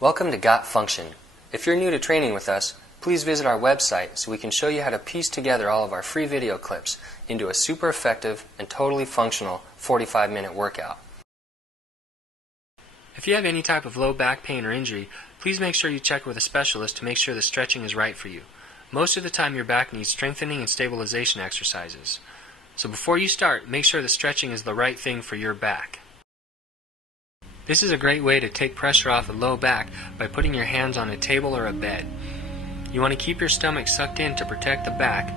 Welcome to Got Function. If you're new to training with us, please visit our website so we can show you how to piece together all of our free video clips into a super effective and totally functional 45-minute workout. If you have any type of low back pain or injury, please make sure you check with a specialist to make sure the stretching is right for you. Most of the time your back needs strengthening and stabilization exercises. So before you start, make sure the stretching is the right thing for your back. This is a great way to take pressure off a low back by putting your hands on a table or a bed. You want to keep your stomach sucked in to protect the back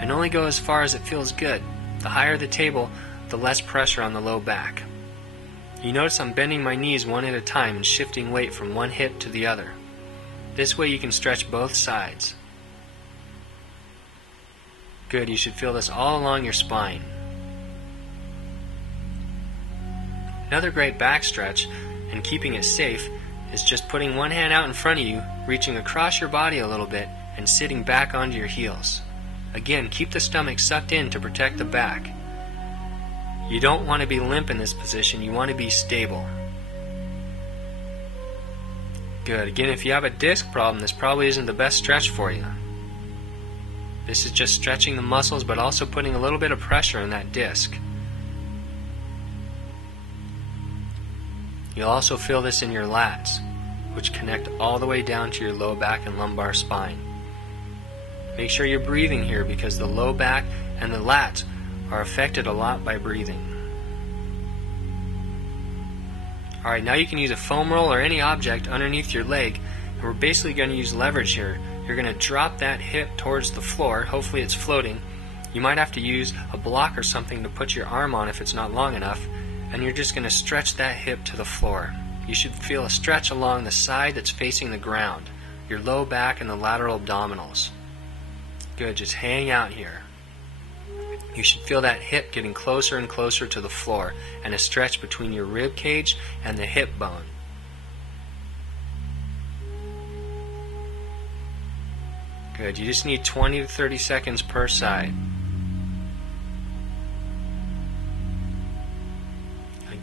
and only go as far as it feels good. The higher the table, the less pressure on the low back. You notice I'm bending my knees one at a time and shifting weight from one hip to the other. This way you can stretch both sides. Good, you should feel this all along your spine. Another great back stretch, and keeping it safe, is just putting one hand out in front of you, reaching across your body a little bit, and sitting back onto your heels. Again, keep the stomach sucked in to protect the back. You don't want to be limp in this position, you want to be stable. Good. Again, if you have a disc problem, this probably isn't the best stretch for you. This is just stretching the muscles, but also putting a little bit of pressure on that disc. You'll also feel this in your lats, which connect all the way down to your low back and lumbar spine. Make sure you're breathing here because the low back and the lats are affected a lot by breathing. Alright, now you can use a foam roll or any object underneath your leg, and we're basically going to use leverage here. You're going to drop that hip towards the floor, hopefully it's floating. You might have to use a block or something to put your arm on if it's not long enough, and you're just going to stretch that hip to the floor. You should feel a stretch along the side that's facing the ground, your low back and the lateral abdominals. Good, just hang out here. You should feel that hip getting closer and closer to the floor, and a stretch between your rib cage and the hip bone. Good, you just need 20 to 30 seconds per side.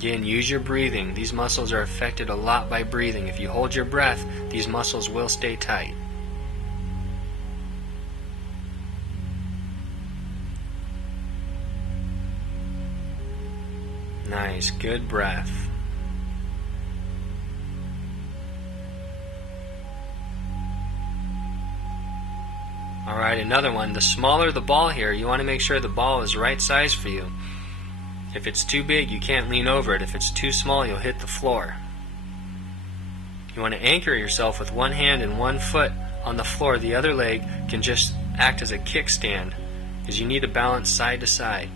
Again, use your breathing. These muscles are affected a lot by breathing. If you hold your breath, these muscles will stay tight. Nice, good breath. Alright, another one. The smaller the ball here, you want to make sure the ball is right size for you. If it's too big, you can't lean over it. If it's too small, you'll hit the floor. You want to anchor yourself with one hand and one foot on the floor. The other leg can just act as a kickstand, because you need to balance side to side.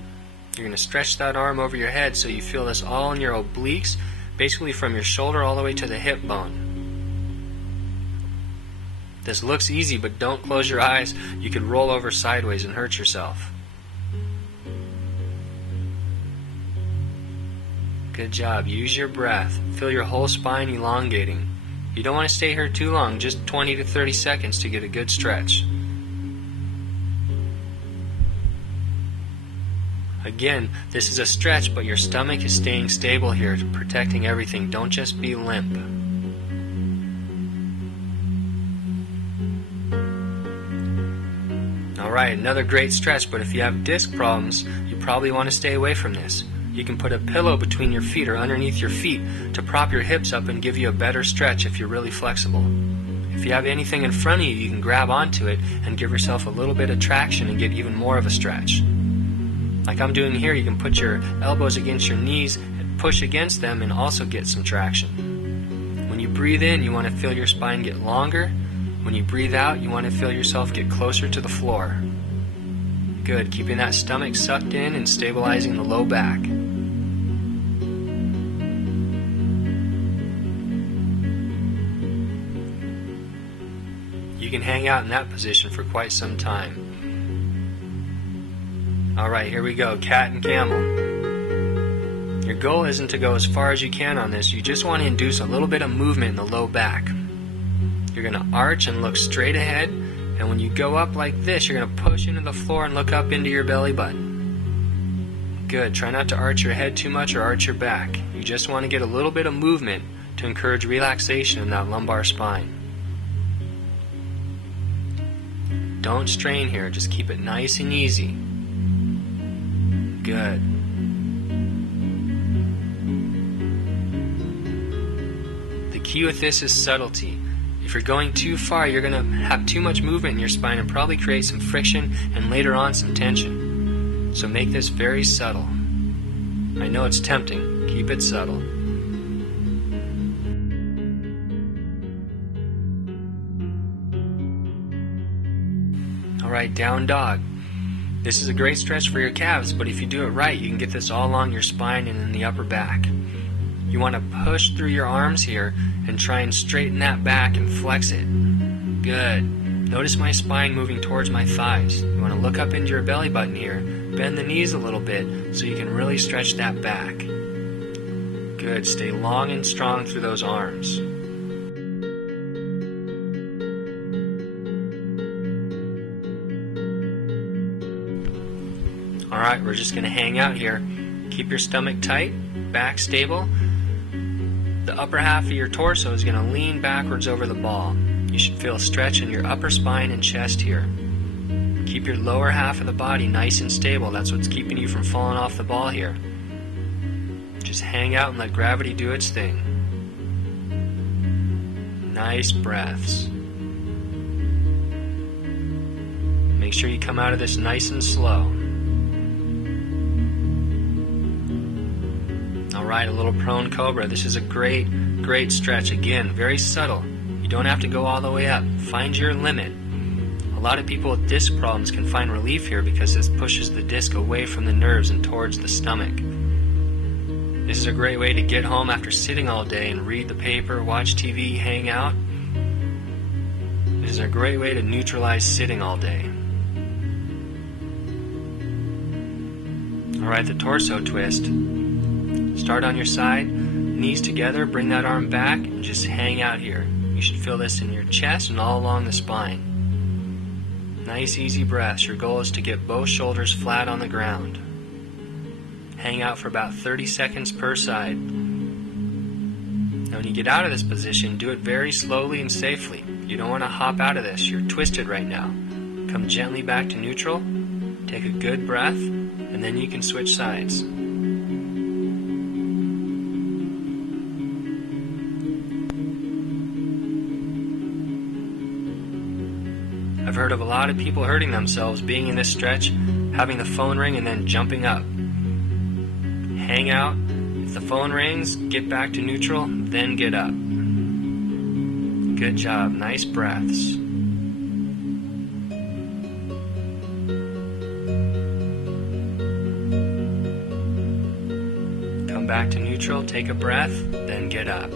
You're going to stretch that arm over your head so you feel this all in your obliques, basically from your shoulder all the way to the hip bone. This looks easy, but don't close your eyes. You could roll over sideways and hurt yourself. Good job. Use your breath. Feel your whole spine elongating. You don't want to stay here too long, just 20 to 30 seconds to get a good stretch. Again, this is a stretch, but your stomach is staying stable here, protecting everything. Don't just be limp. Alright, another great stretch, but if you have disc problems, you probably want to stay away from this. You can put a pillow between your feet or underneath your feet to prop your hips up and give you a better stretch if you're really flexible. If you have anything in front of you, you can grab onto it and give yourself a little bit of traction and get even more of a stretch. Like I'm doing here, you can put your elbows against your knees and push against them and also get some traction. When you breathe in, you want to feel your spine get longer. When you breathe out, you want to feel yourself get closer to the floor. Good, keeping that stomach sucked in and stabilizing the low back. You can hang out in that position for quite some time. Alright, here we go, cat and camel. Your goal isn't to go as far as you can on this, you just want to induce a little bit of movement in the low back. You're going to arch and look straight ahead, and when you go up like this, you're going to push into the floor and look up into your belly button. Good, try not to arch your head too much or arch your back. You just want to get a little bit of movement to encourage relaxation in that lumbar spine. Don't strain here, just keep it nice and easy. Good. The key with this is subtlety. If you're going too far, you're going to have too much movement in your spine and probably create some friction and later on some tension. So make this very subtle. I know it's tempting. Keep it subtle. Alright, down dog. This is a great stretch for your calves, but if you do it right, you can get this all along your spine and in the upper back. You want to push through your arms here and try and straighten that back and flex it. Good. Notice my spine moving towards my thighs. You want to look up into your belly button here, bend the knees a little bit so you can really stretch that back. Good. Stay long and strong through those arms. Alright, we're just going to hang out here. Keep your stomach tight, back stable. The upper half of your torso is going to lean backwards over the ball. You should feel a stretch in your upper spine and chest here. Keep your lower half of the body nice and stable. That's what's keeping you from falling off the ball here. Just hang out and let gravity do its thing. Nice breaths. Make sure you come out of this nice and slow. Alright, a little prone cobra. This is a great stretch. Again, very subtle. You don't have to go all the way up. Find your limit. A lot of people with disc problems can find relief here because this pushes the disc away from the nerves and towards the stomach. This is a great way to get home after sitting all day and read the paper, watch TV, hang out. This is a great way to neutralize sitting all day. Alright, the torso twist. Start on your side, knees together, bring that arm back, and just hang out here. You should feel this in your chest and all along the spine. Nice, easy breaths. Your goal is to get both shoulders flat on the ground. Hang out for about 30 seconds per side. Now when you get out of this position, do it very slowly and safely. You don't want to hop out of this. You're twisted right now. Come gently back to neutral, take a good breath, and then you can switch sides. I've heard of a lot of people hurting themselves being in this stretch, having the phone ring and then jumping up. Hang out. If the phone rings, get back to neutral, then get up. Good job. Nice breaths. Come back to neutral, take a breath, then get up.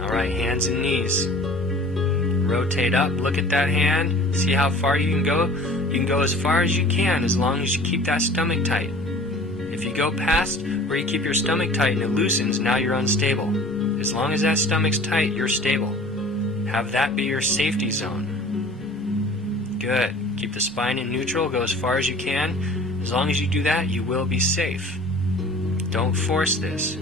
Alright, hands and knees. Rotate up, look at that hand, see how far you can go. You can go as far as you can as long as you keep that stomach tight. If you go past where you keep your stomach tight and it loosens, now you're unstable. As long as that stomach's tight, you're stable. Have that be your safety zone. Good. Keep the spine in neutral, go as far as you can. As long as you do that, you will be safe. Don't force this.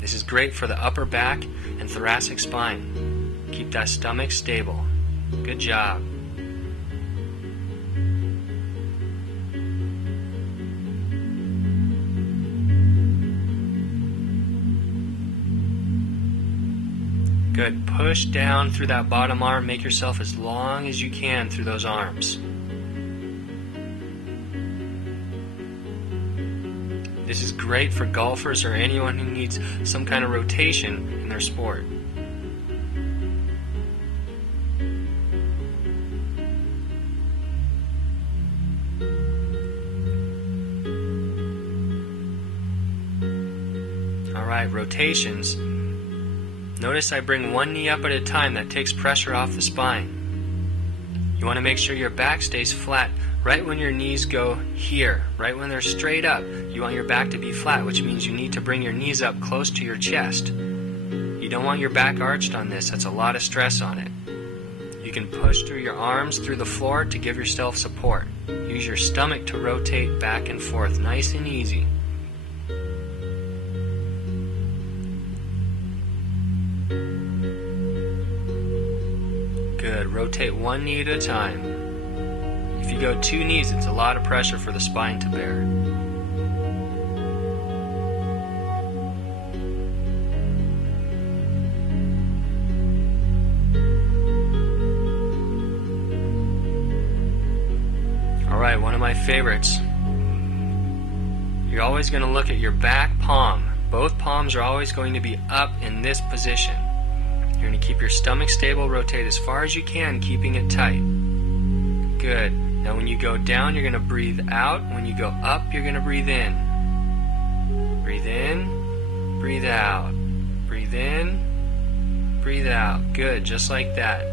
This is great for the upper back and thoracic spine. Keep that stomach stable. Good job. Good. Push down through that bottom arm. Make yourself as long as you can through those arms. This is great for golfers or anyone who needs some kind of rotation in their sport. Alright, rotations. Notice I bring one knee up at a time. That takes pressure off the spine. You want to make sure your back stays flat right when your knees go here, right when they're straight up. You want your back to be flat, which means you need to bring your knees up close to your chest. You don't want your back arched on this. That's a lot of stress on it. You can push through your arms through the floor to give yourself support. Use your stomach to rotate back and forth, nice and easy. Good. Rotate one knee at a time. If you go 2 knees, it's a lot of pressure for the spine to bear. Alright, one of my favorites. You're always going to look at your back palm. Both palms are always going to be up in this position. You're going to keep your stomach stable, rotate as far as you can, keeping it tight. Good. Now when you go down, you're going to breathe out. When you go up, you're going to breathe in. Breathe in, breathe out. Breathe in, breathe out. Good, just like that.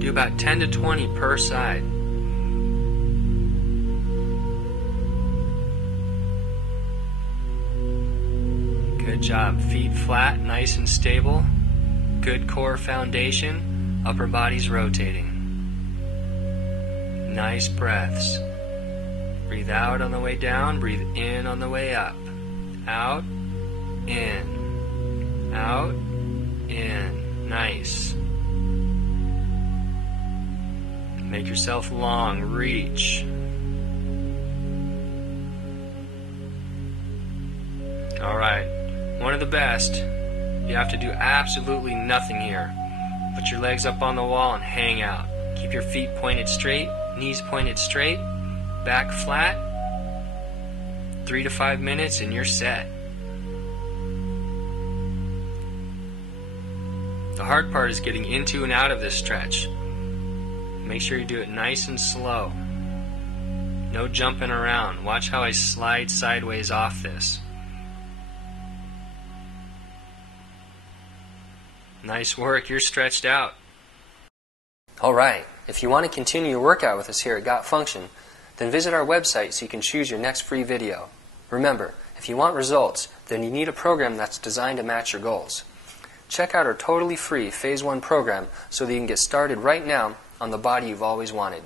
Do about 10 to 20 per side. Good job. Feet flat, nice and stable. Good core foundation. Upper body's rotating. Nice breaths. Breathe out on the way down. Breathe in on the way up. Out, in. Out, in. Nice. Make yourself long. Reach. Alright. One of the best. You have to do absolutely nothing here. Put your legs up on the wall and hang out. Keep your feet pointed straight, knees pointed straight, back flat. 3 to 5 minutes and you're set. The hard part is getting into and out of this stretch. Make sure you do it nice and slow. No jumping around. Watch how I slide sideways off this. Nice work, you're stretched out. Alright, if you want to continue your workout with us here at Got Function, then visit our website so you can choose your next free video. Remember, if you want results, then you need a program that's designed to match your goals. Check out our totally free Phase 1 program so that you can get started right now on the body you've always wanted.